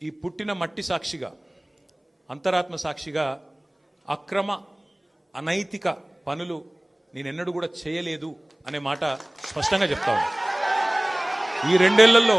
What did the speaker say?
ఈ పుట్టిన మట్టి సాక్షిగా అంతరాత్మ సాక్షిగా అక్రమ అనైతిక పనులు నేనెన్నడూ కూడా చేయలేదు అనే మాట స్పష్టంగా చెప్తా ఈ రెండేళ్ళలో